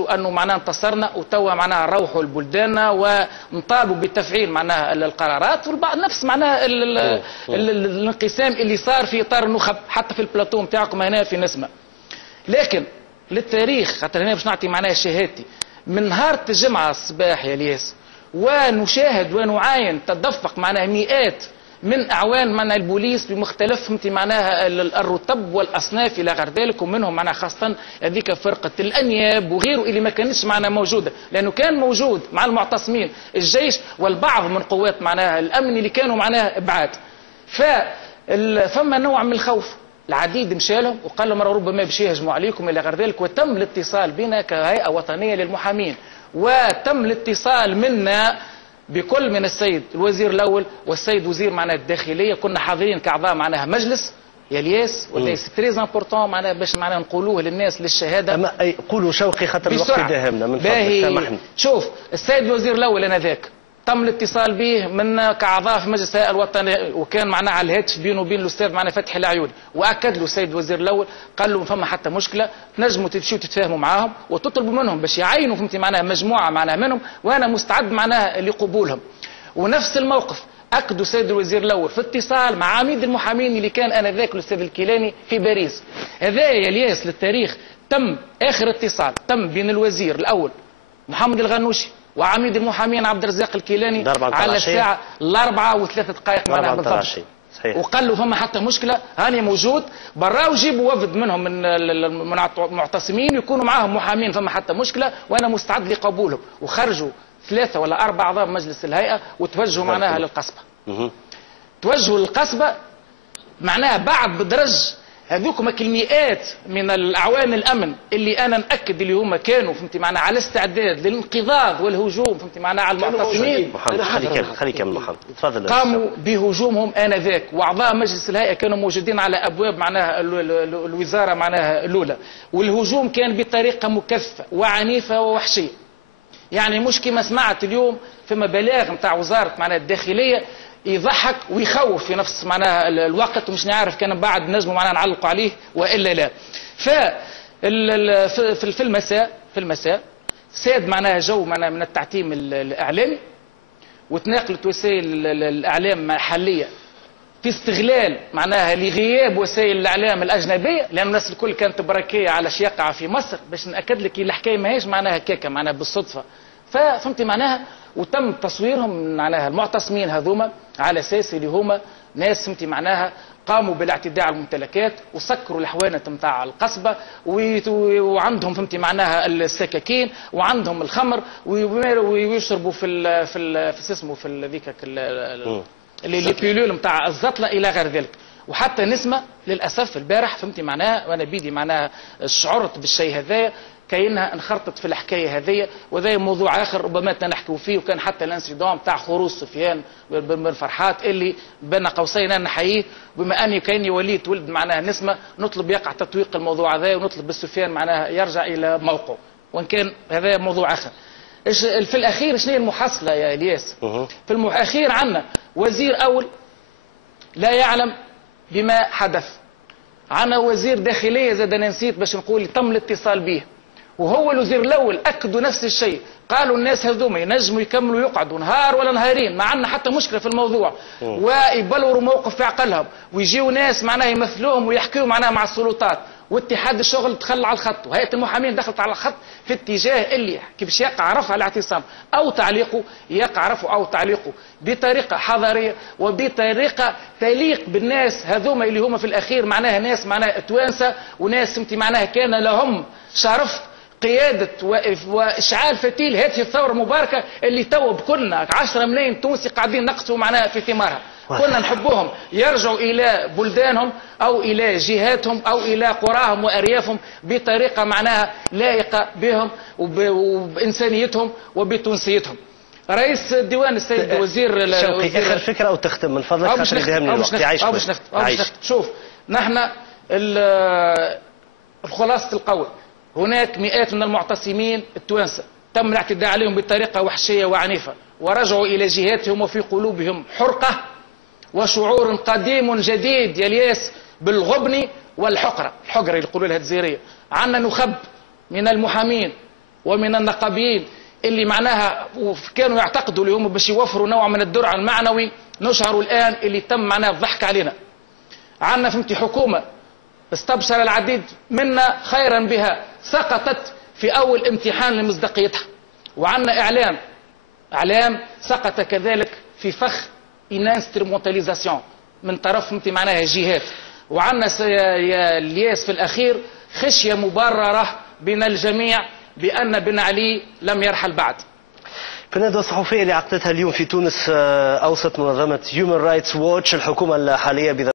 انه معناها انتصرنا وتوا معناها نروحوا لبلداننا ونطالبوا بتفعيل معناها القرارات، والبعض نفس معناها الانقسام اللي صار في اطار النخب حتى في البلاطو نتاعكم هنا في نسمه. لكن للتاريخ خاطر هنا باش نعطي معناها شهادتي من نهار الجمعه الصباح يا الياس، ونشاهد ونعاين تدفق معناها مئات من اعوان معناها البوليس بمختلف معناها الرتب والاصناف الى غير ذلك، ومنهم معناها خاصه هذيك فرقه الانياب وغيره اللي ما كانتش معناها موجوده، لانه كان موجود مع المعتصمين الجيش والبعض من قوات معناها الامن اللي كانوا معناها ابعاد. فما نوع من الخوف، العديد مشى لهم وقال لهم ربما باش يهجموا عليكم الى غير ذلك، وتم الاتصال بنا كهيئه وطنيه للمحامين، وتم الاتصال منا بكل من السيد الوزير الاول والسيد وزير معناها الداخليه، كنا حاضرين كاعضاء معناها مجلس يا الياس، وهذا سي تريز امبورطون معناها باش معناها نقولوه للناس للشهاده. اما قولوا شوقي خاطر الوقت داهمنا من فضلك سامحني. شوف السيد الوزير الاول انذاك تم الاتصال به من كاعضاء في مجلس الهيئه الوطنيه، وكان معناها على الهاتف بينه وبين الاستاذ معناها فتحي العيوني، واكد له السيد الوزير الاول قال له ما فما حتى مشكله، تنجموا تمشيوا تتفاهموا معاهم وتطلبوا منهم باش يعينوا فهمتي معناها مجموعه معناها منهم، وانا مستعد معناها لقبولهم. ونفس الموقف اكدوا السيد الوزير الاول في اتصال مع عميد المحامين اللي كان انذاك الاستاذ الكيلاني في باريس. هذا يا الياس للتاريخ تم اخر اتصال تم بين الوزير الاول محمد الغنوشي وعميد المحامين عبد الرزاق الكيلاني على الساعه 4:03 معناها بالضبط، وقال له فما حتى مشكله هاني موجود برا، وجيبوا وفد منهم من المعتصمين يكونوا معاهم محامين، فما حتى مشكله وانا مستعد لقبولهم. وخرجوا 3 ولا 4 اعضاء مجلس الهيئه وتوجهوا معناها للقصبه. توجهوا للقصبه معناها بعد بدرج هذوكم المئات من الاعوان الامن اللي انا ناكد اللي هما كانوا فهمتي معناها على استعداد للانقضاض والهجوم فهمتي معناها على المعتصمين. خليك كمل محمد تفضل. قاموا بهجومهم انذاك، واعضاء مجلس الهيئه كانوا موجودين على ابواب معناها الوزاره معناها الاولى، والهجوم كان بطريقه مكثفه وعنيفه ووحشيه. يعني مش كما سمعت اليوم فما بلاغ نتاع وزاره معناها الداخليه يضحك ويخوف في نفس معناها الوقت، ومش نعرف كان بعد نجموا معناها نعلقوا عليه والا لا. في المساء ساد معناها جو معناها من التعتيم الاعلامي، وتناقلت وسائل الاعلام المحليه في استغلال معناها لغياب وسائل الاعلام الاجنبيه، لان الناس الكل كانت بركيه على شيء يقع في مصر، باش ناكد لك الحكايه ماهيش معناها هكاكا معناها بالصدفه. فهمتي معناها وتم تصويرهم معناها المعتصمين هذوما على اساس اللي هما ناس فهمتي معناها قاموا بالاعتداء على الممتلكات وسكروا الحوانت نتاع القصبه، وعندهم فهمتي معناها السكاكين وعندهم الخمر ويشربوا في اسمه في ذيك اللي بيولول نتاع الزطله الى غير ذلك. وحتى نسمه للاسف البارح فهمتي معناها وانا بيدي معناها شعرت بالشيء هذايا كأنها انخرطت في الحكايه هذيا، وهذا موضوع اخر ربما نحكيو فيه. وكان حتى الانسيدون تاع خروج سفيان بن فرحات اللي بين قوسين انا نحييه، بما اني كاني وليت ولد معناها نسمه نطلب يقع تطويق الموضوع هذا، ونطلب بالسفيان معناها يرجع الى موقعه، وان كان هذا موضوع اخر. في الاخير شنو هي المحصله يا الياس؟ في الاخير عندنا وزير اول لا يعلم بما حدث، عندنا وزير داخليه زاد انا نسيت باش نقول تم الاتصال به، وهو الوزير الاول اكدوا نفس الشيء، قالوا الناس هذوما ينجموا يكملوا يقعدوا نهار ولا نهارين ما عندنا حتى مشكله في الموضوع، ويبلوروا موقف في عقلهم، ويجيوا ناس معناها يمثلوهم ويحكيوا معناها مع السلطات، واتحاد الشغل دخل على الخط، وهيئه المحامين دخلت على الخط في اتجاه اللي كيفاش يقع رفع الاعتصام او تعليقه، يقع رفعه او تعليقه بطريقه حضاريه وبطريقه تليق بالناس هذوما اللي هما في الاخير معناها ناس معناها توانسه، وناس سمتي معناها كان لهم شرف قيادة وإشعال فتيل هذه الثورة المباركة اللي تو بكلنا 10 ملايين تونسي قاعدين نقصوا معناها في ثمارها. كنا نحبوهم يرجعوا إلى بلدانهم أو إلى جهاتهم أو إلى قراهم وأريافهم بطريقة معناها لائقة بهم وبإنسانيتهم وبتونسيتهم. رئيس الديوان السيد وزير شوقي آخر فكرة أو تختم من فضلك خاطر يدهمني الوقت. يعيش شوف نحن خلاصة القول هناك مئات من المعتصمين التوانسه تم الاعتداء عليهم بطريقه وحشيه وعنيفه، ورجعوا الى جهاتهم وفي قلوبهم حرقه وشعور قديم جديد يا الياس بالغبن والحقره، الحقره اللي يقولوا لها الجزائريه. عندنا نخب من المحامين ومن النقابيين اللي معناها كانوا يعتقدوا اللي هم باش يوفروا نوع من الدرع المعنوي، نشعروا الان اللي تم معناها الضحك علينا. عندنا فهمتي حكومه استبشر العديد منا خيرا بها، سقطت في اول امتحان لمصداقيتها. وعندنا اعلام سقط كذلك في فخ انسترومونتاليزاسيون من طرف فهمتي معناها جهات. وعندنا يا الياس في الاخير خشيه مبرره بين الجميع بان بن علي لم يرحل بعد. في الندوة الصحفية اللي عقدتها اليوم في تونس أوسط منظمة Human Rights Watch، الحكومة الحالية